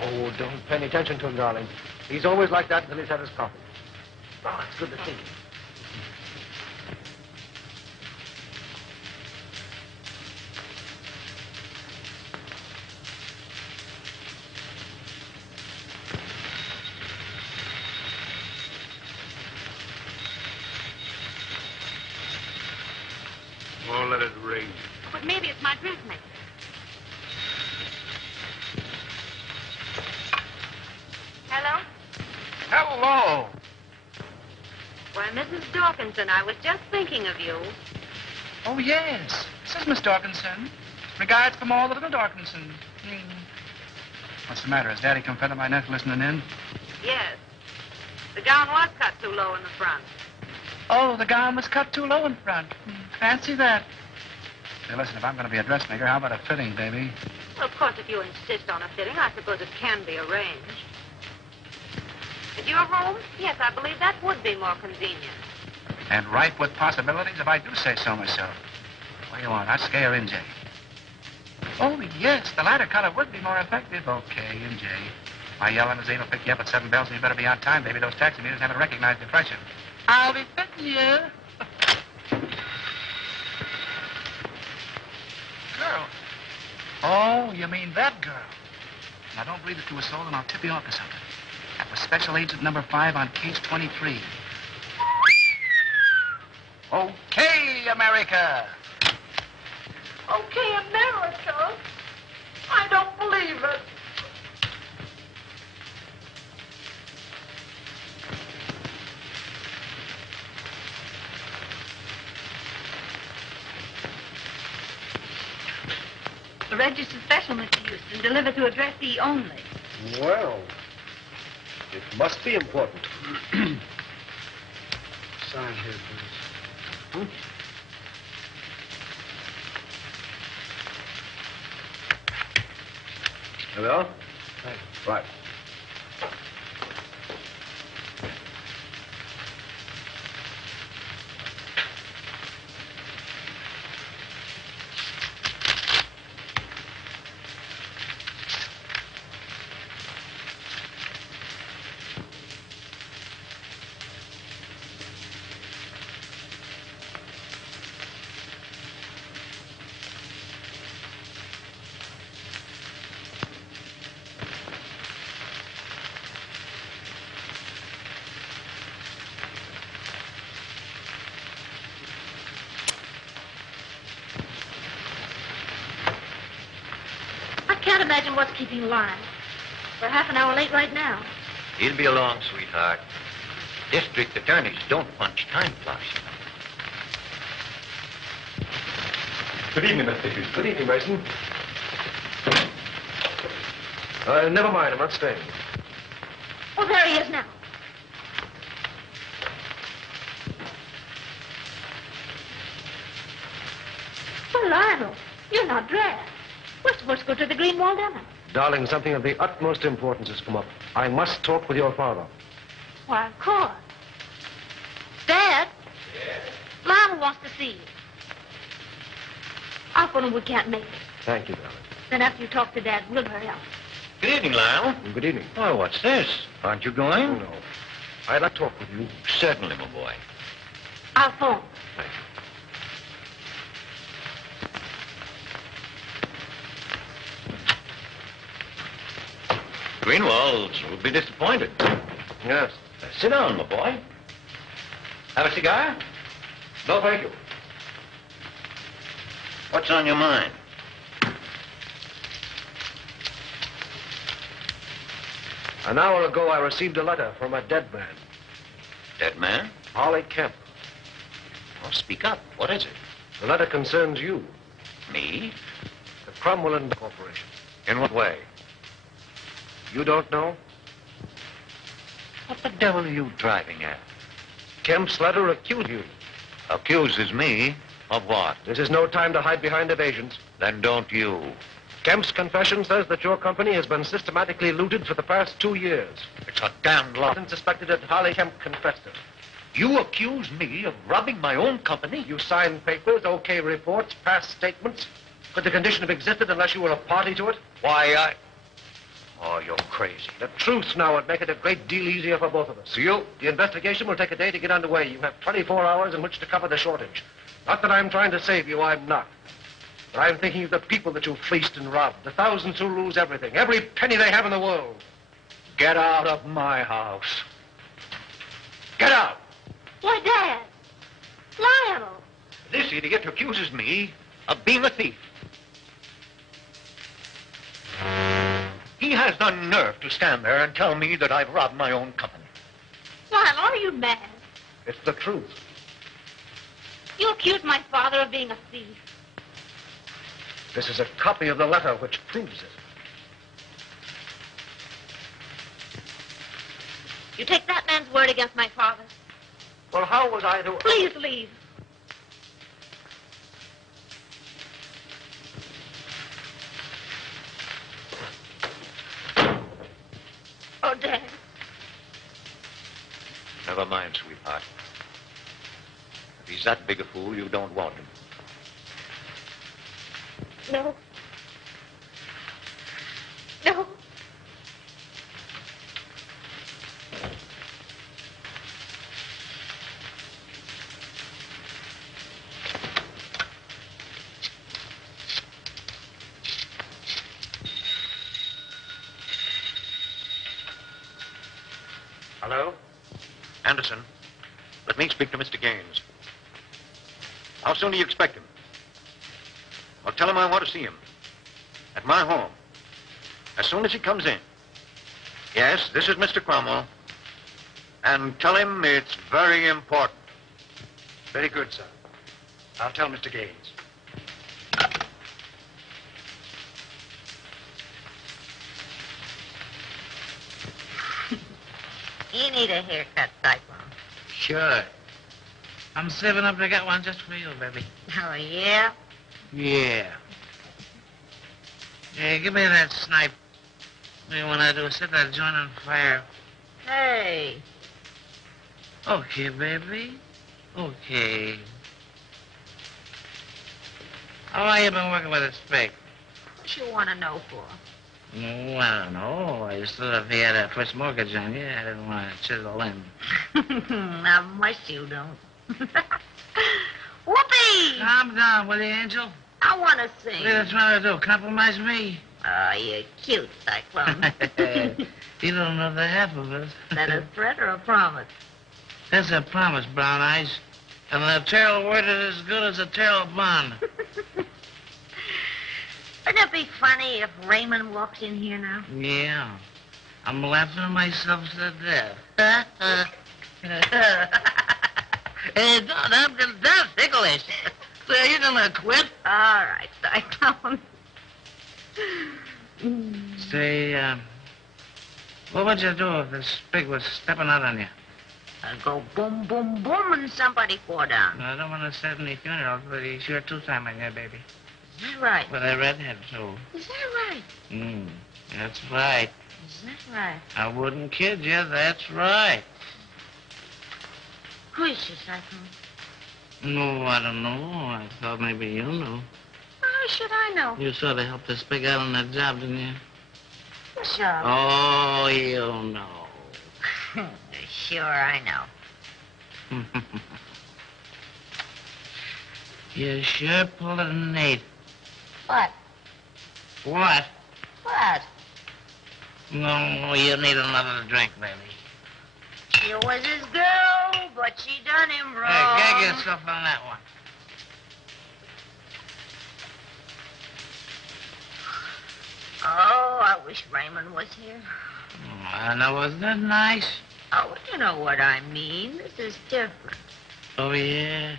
Oh, don't pay any attention to him, darling. He's always like that until he's had his coffee. Oh, it's good to see you. Oh, let it ring. But maybe it's my dressmaker. Hello? Hello. Why, Mrs. Dawkinson, I was just thinking of you. Oh, yes. This is Miss Dawkinson. Regards from all the little Dawkinson. What's the matter? Has Daddy come fed up my neck listening in? Yes. The gown was cut too low in the front. Oh, the gown was cut too low in front. Fancy that. Hey, listen, if I'm going to be a dressmaker, how about a fitting, baby? Well, of course, if you insist on a fitting, I suppose it can be arranged. At your home? Yes, I believe that would be more convenient. And ripe with possibilities, if I do say so myself. What do you want, Husky or NJ? Oh, yes, the latter color would be more effective. Okay, NJ. My yellow limousine will pick you up at 7 bells, and you better be on time, baby. Those taxi meters haven't recognized the freshen. I'll be fitting you. Girl. Oh, you mean that girl? Now, don't believe it to a soul, and I'll tip you off to something. That was special agent number 5 on case 23. Okay, America. Okay, America. I don't believe it. A registered special, Mr. Houston, delivered to address E only. Well, it must be important. Sign here, please. There we are. Thank Right. imagine what's keeping Lionel. We're half an hour late right now. He'll be along, sweetheart. District attorneys don't punch time clocks. Good evening, Mr. Hughes. Good evening, Mason. Never mind, I'm not staying. Oh, there he is now. Oh, Lionel, you're not dressed. We're supposed to go to the Green Wall dinner. Darling, something of the utmost importance has come up. I must talk with your father. Why, of course. Dad? Yes? Lionel wants to see you. I'll phone him we can't make it. Thank you, darling. Then after you talk to Dad, we'll hurry up. Good evening, Lionel. Good evening. Oh, what's this? Aren't you going? No. I'd like to talk with you. Certainly, my boy. I'll phone. Thank you. Greenwalds will be disappointed. Yes. Sit down, my boy. Have a cigar? No, thank you. What's on your mind? An hour ago, I received a letter from a dead man. Dead man? Harley Kemp. Well, speak up. What is it? The letter concerns you. Me? The Cromwell Corporation. In what way? You don't know? What the devil are you driving at? Kemp's letter accused you. Accuses me of what? This is no time to hide behind evasions. Then don't you. Kemp's confession says that your company has been systematically looted for the past 2 years. It's a damned lie. And suspected that Harley Kemp confessed it. You accuse me of robbing my own company? You signed papers, okay reports, past statements. Could the condition have existed unless you were a party to it? Why, Oh, you're crazy. The truth now would make it a great deal easier for both of us. The investigation will take a day to get underway. You have 24 hours in which to cover the shortage. Not that I'm trying to save you, I'm not. But I'm thinking of the people that you fleeced and robbed, the thousands who lose everything, every penny they have in the world. Get out of my house. Get out! Why, Dad. Lionel. This idiot accuses me of being a thief. He has the nerve to stand there and tell me that I've robbed my own company. Lionel, are you mad? It's the truth. You accused my father of being a thief. This is a copy of the letter which proves it. You take that man's word against my father. Well, how was I to... Please leave. Oh, Dad. Never mind, sweetheart. If he's that big a fool, you don't want him. No. No. Hello? Anderson, let me speak to Mr. Gaines. How soon do you expect him? Well, tell him I want to see him. At my home. As soon as he comes in. Yes, this is Mr. Cromwell. And tell him it's very important. Very good, sir. I'll tell Mr. Gaines. You need a haircut, Cyclone. Sure. I'm saving up to get one just for you, baby. Oh, yeah? Yeah. Hey, give me that snipe. What do you want to do? Set that joint on fire. Hey. Okay, baby. Okay. How long you been working with a spike? What you want to know for? Oh, I don't know. I just thought if he had a first mortgage on you, I didn't want to chisel in. Not much you don't. Whoopee! Calm down, will you, Angel? I want to sing. What are you trying to do? Compromise me? Oh, you're cute, Cyclone. You don't know the half of it. Is that a threat or a promise? That's a promise, Brown Eyes. And the Terrell word is as good as a Terrell bond. Wouldn't it be funny if Raymond walked in here now? Yeah. I'm laughing myself to death. Hey, that's ticklish. So you gonna quit? All right, Cyclone. Say, what would you do if this pig was stepping out on you? I'd go boom, boom, boom, and somebody fall down. No, I don't want to set any funerals, but he's sure two-timing you, baby. Is that right? With a redhead, too. Is that right? That's right. Is that right? I wouldn't kid you, that's right. Who is she, Cyclone? No, I don't know. I thought maybe you knew. How should I know? You sort of helped this pig out on that job, didn't you? What job? Oh, you know. Sure, I know. You sure pulled a Nate. What? What? What? No, you need another drink, baby. She was his girl, but she done him wrong. Hey, gag yourself on that one. Oh, I wish Raymond was here. I know, wasn't that nice? Oh, you know what I mean. This is different. Oh, yeah?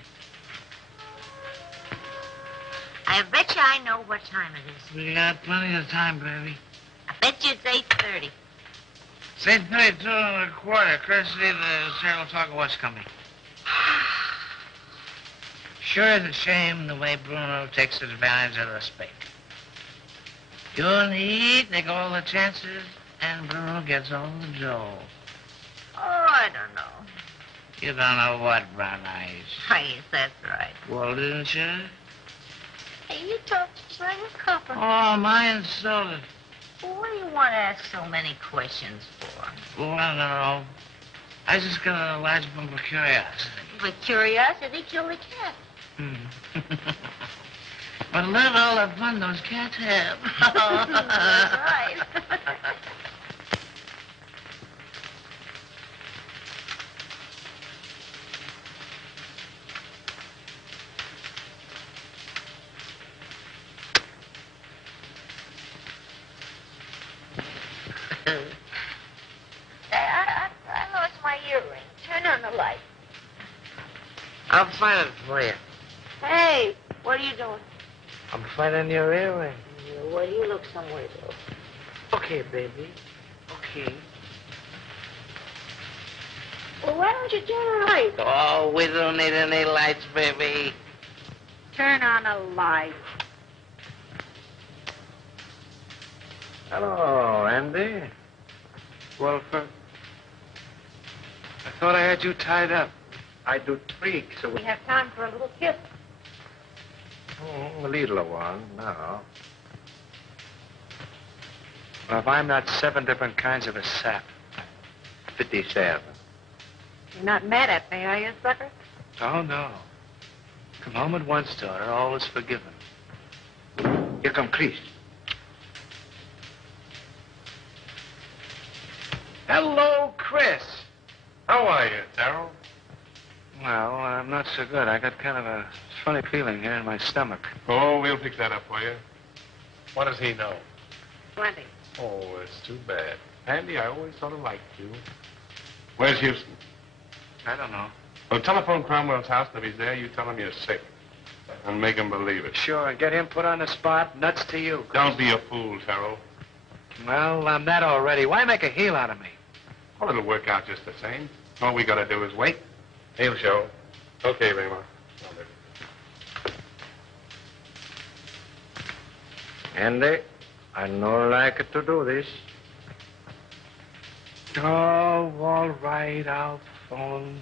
I bet you I know what time it is. We got plenty of time, baby. I bet you it's 8:30. It's 8:32 and a quarter, courtesy of the Terrell talk of what's coming. Sure is a shame the way Bruno takes advantage of the spake. You and he take all the chances, and Bruno gets all the dough. Oh, I don't know. You don't know what, Brown Eyes. Yes, that's right. Well, didn't you? Hey, you talk just like a copper. Oh, my insulted. Well, what do you want to ask so many questions for? Well, I don't know. I just got a large bump of curiosity. For curiosity, kill the cat. But look at all the fun those cats have. That's right. I lost my earring. Turn on the light. I'll find it for you. Hey, what are you doing? I'm finding your earring. Well, you look somewhere else. Okay, baby. Okay. Well, why don't you turn the light? Oh, we don't need any lights, baby. Turn on a light. Hello, Andy. Well, I thought I had you tied up. I do tweak, so We have time for a little kiss. a little one, no. Well, if I'm not 7 different kinds of a sap, 57. You're not mad at me, are you, sucker? Oh, no. Come home at once, daughter. All is forgiven. Here come Chris. Hello, Chris. How are you, Terrell? Well, I'm not so good. I got kind of a funny feeling here in my stomach. Oh, we'll fix that up for you. What does he know? Plenty. Oh, it's too bad. Andy, I always sort of liked you. Where's Houston? I don't know. Well, telephone Cromwell's house, and if he's there, you tell him you're sick. And make him believe it. Sure, get him put on the spot. Nuts to you. Don't be a fool, Terrell. Well, I'm that already. Why make a heel out of me? Well, it'll work out just the same. All we gotta do is wait. He'll show. Okay, Ramon. Andy, I no like to do this. Oh, all right, I'll phone.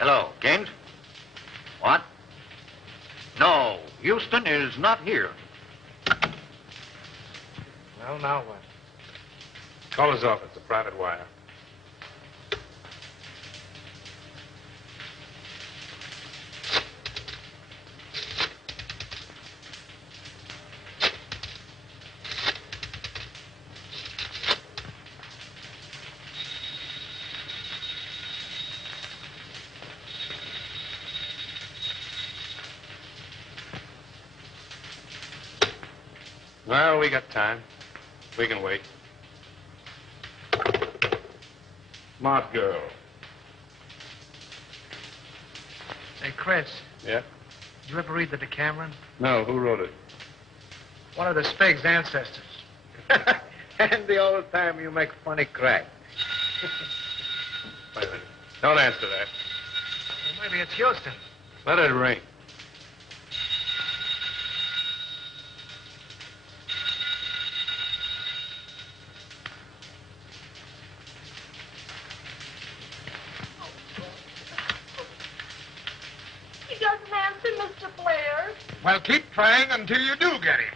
Hello, James? What? No, Houston is not here. Well, now what? Call his office, a private wire. Well, we got time. We can wait. Smart girl. Hey, Chris, Yeah? did you ever read the Decameron? No, who wrote it? One of the Spig's ancestors. And the old time you make funny crack. Wait a minute. Don't answer that. Well, maybe it's Houston. Let it ring. He doesn't answer, Mr. Blair. Well, keep trying until you do get him.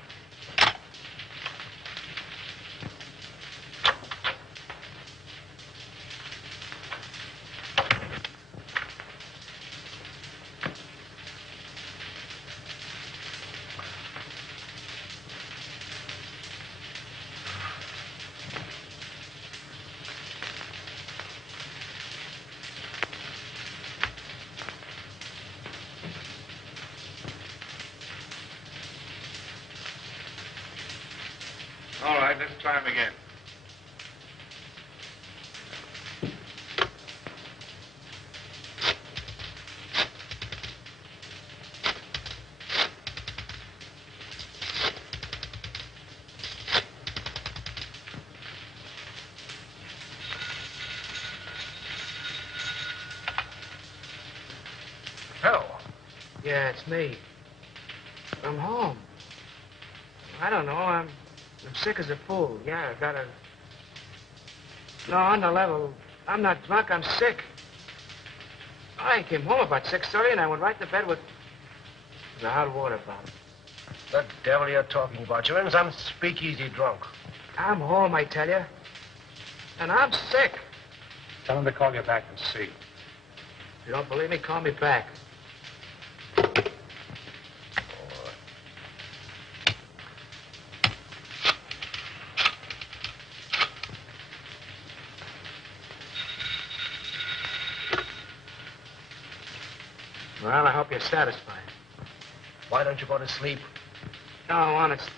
All right, let's try him again. Terrell? Yeah, it's me. I'm home. I don't know. I'm sick as a fool. Yeah, I got a... No, on the level. I'm not drunk. I'm sick. I came home about 6:30 and I went right to bed with a hot water bottle. The devil you're talking about? You're in some speakeasy drunk. I'm home, I tell you. And I'm sick. Tell him to call you back and see. If you don't believe me, call me back. Well, I hope you're satisfied. Why don't you go to sleep? No, honest.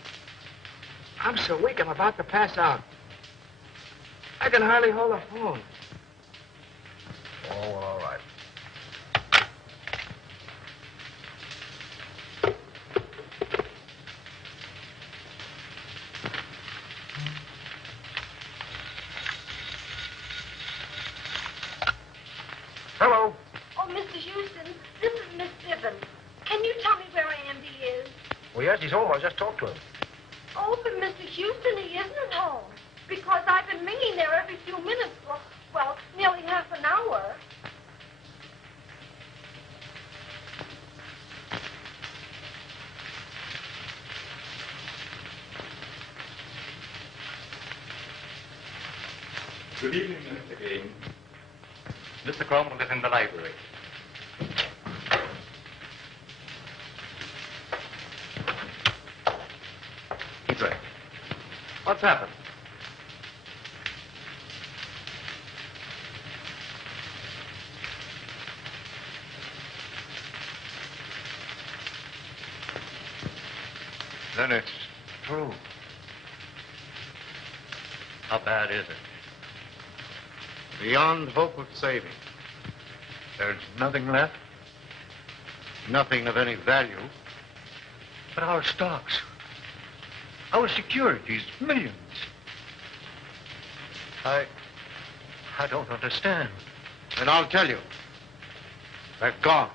I'm so weak, I'm about to pass out. I can hardly hold a phone. Oh, well, all right. Hello. Oh, Mr. Houston, this is Miss Gibbons. Can you tell me where Andy is? Well, yes, he's home. I just talked to him. Oh, but Mr. Houston, he isn't at home. Because I've been ringing there every few minutes for, well, nearly half an hour. Good evening, Mr. King. Mr. Cromwell is in the library. Brent. What's happened? Then it's true. How bad is it? Beyond hope of saving. There's nothing left? Nothing of any value. But our stocks, our securities, millions. I don't understand. And I'll tell you. They're gone.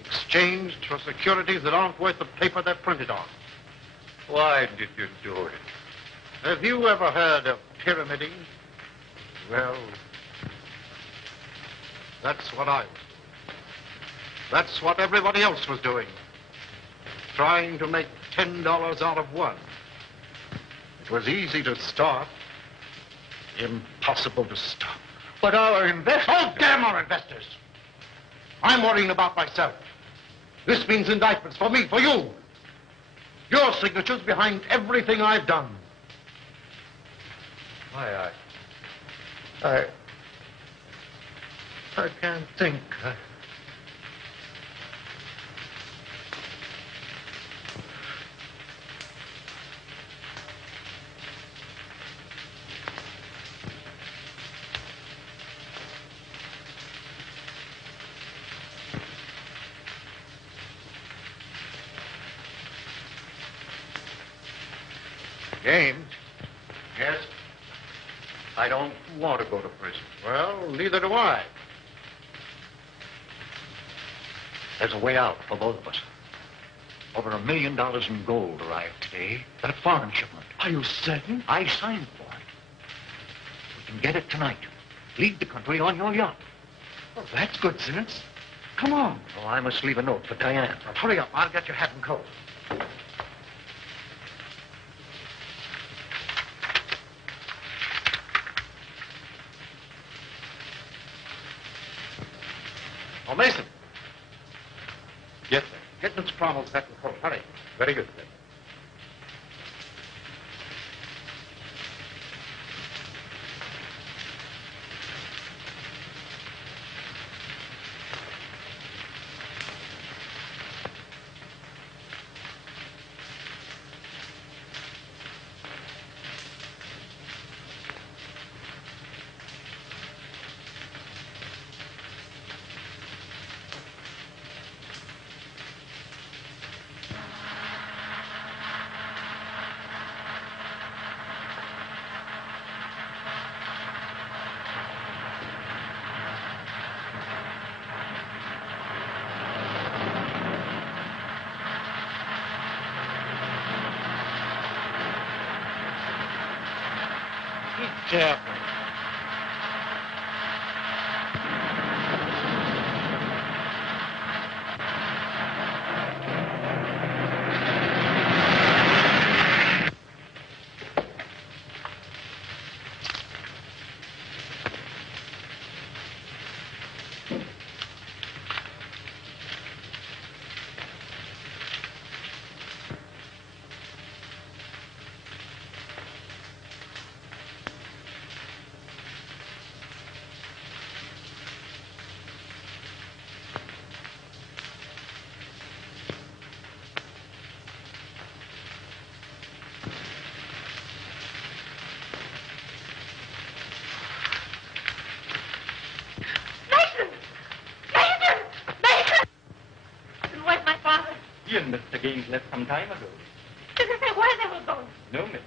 Exchanged for securities that aren't worth the paper they're printed on. Why did you do it? Have you ever heard of pyramiding? Well, that's what I was doing. That's what everybody else was doing. Trying to make $10 out of one. It was easy to start. Impossible to stop. But our investors... Oh, damn our investors! I'm worrying about myself. This means indictments for me, for you. Your signature's behind everything I've done. I can't think. James? Yes? I don't want to go to prison. Well, neither do I. There's a way out for both of us. Over $1 million in gold arrived today. That foreign shipment. Are you certain? I signed for it. We can get it tonight. Leave the country on your yacht. Well, that's good sense. Come on. Oh, I must leave a note for Diane. Now, hurry up. I'll get your hat and coat. Oh, Mason. Yes, sir. Get Mr. Cromwell's hat and coat. Hurry. Very good, sir. Careful. You and Mr. Gaines left some time ago. Did they say where they were going? No, miss.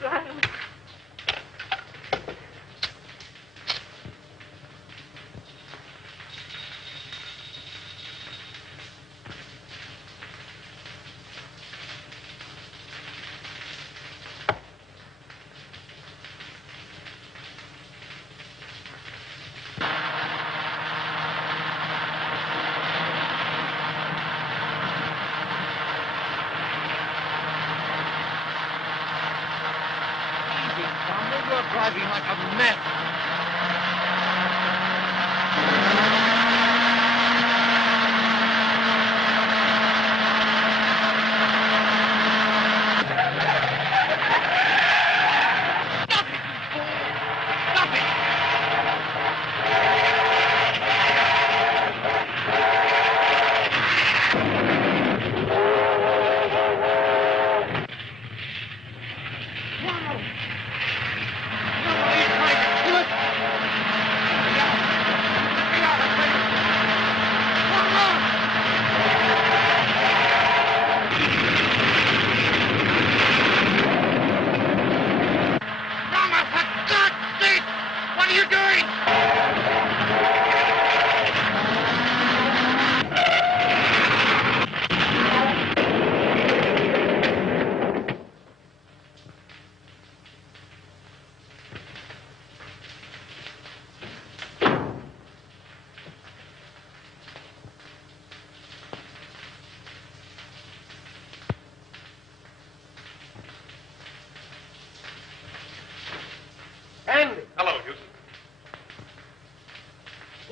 Lionel. You're driving like a mad.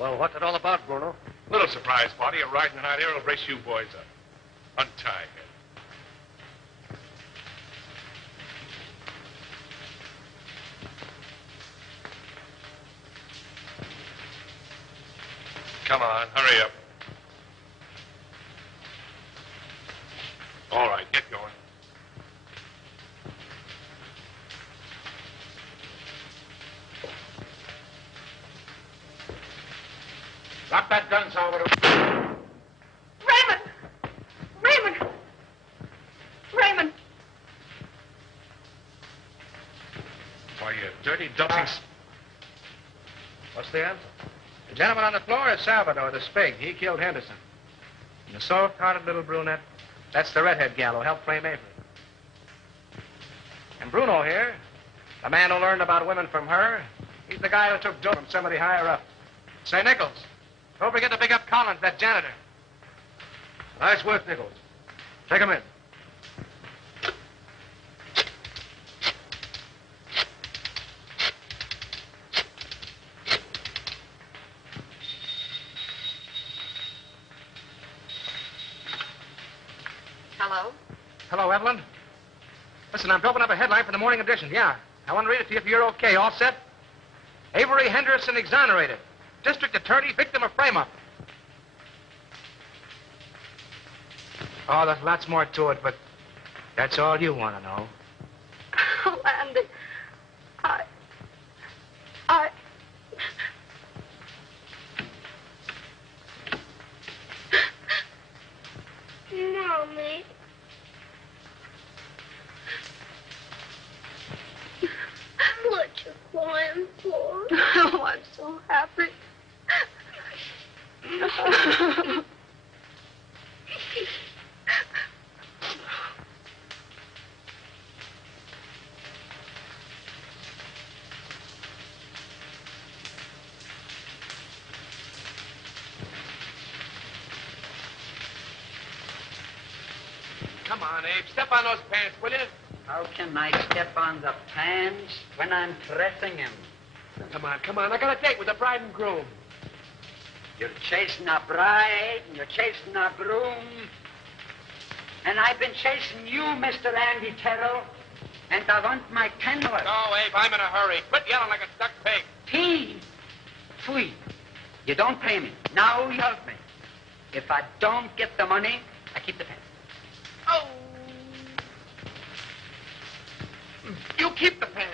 Well, what's it all about, Bruno? Little surprise party. A ride in the night air will brace you boys up. Untie him. Come on, hurry up. All right, get going. Drop that gun, Salvadore. Raymond! Raymond! Raymond! Why, you dirty, dumping... What's the answer? The gentleman on the floor is Salvadore, the spig. He killed Henderson. And the soft-hearted little brunette, that's the redhead gal who helped frame Avery. And Bruno here, the man who learned about women from her, he's the guy who took dough from somebody higher up. Say, Nichols, don't forget to pick up Collins, that janitor. Nice work, Nichols. Take him in. Hello? Hello, Evelyn. Listen, I'm doping up a headline for the morning edition. Yeah. I want to read it to you if you're okay. All set? Avery Henderson exonerated. District attorney, victim of frame-up. Oh, there's lots more to it, but that's all you want to know. Oh, Andy. Mommy. What you crying for? Oh, I'm so happy. Come on, Abe. Step on those pants, will you? How can I step on the pants when I'm pressing him? Come on. I got a date with the bride and groom. You're chasing a bride, and you're chasing a groom. And I've been chasing you, Mr. Andy Terrell. And I want my tenor. No, Abe, I'm in a hurry. Quit yelling like a stuck pig. Pig? Pfui. You don't pay me. Now you help me. If I don't get the money, I keep the pants. Oh! You keep the pants.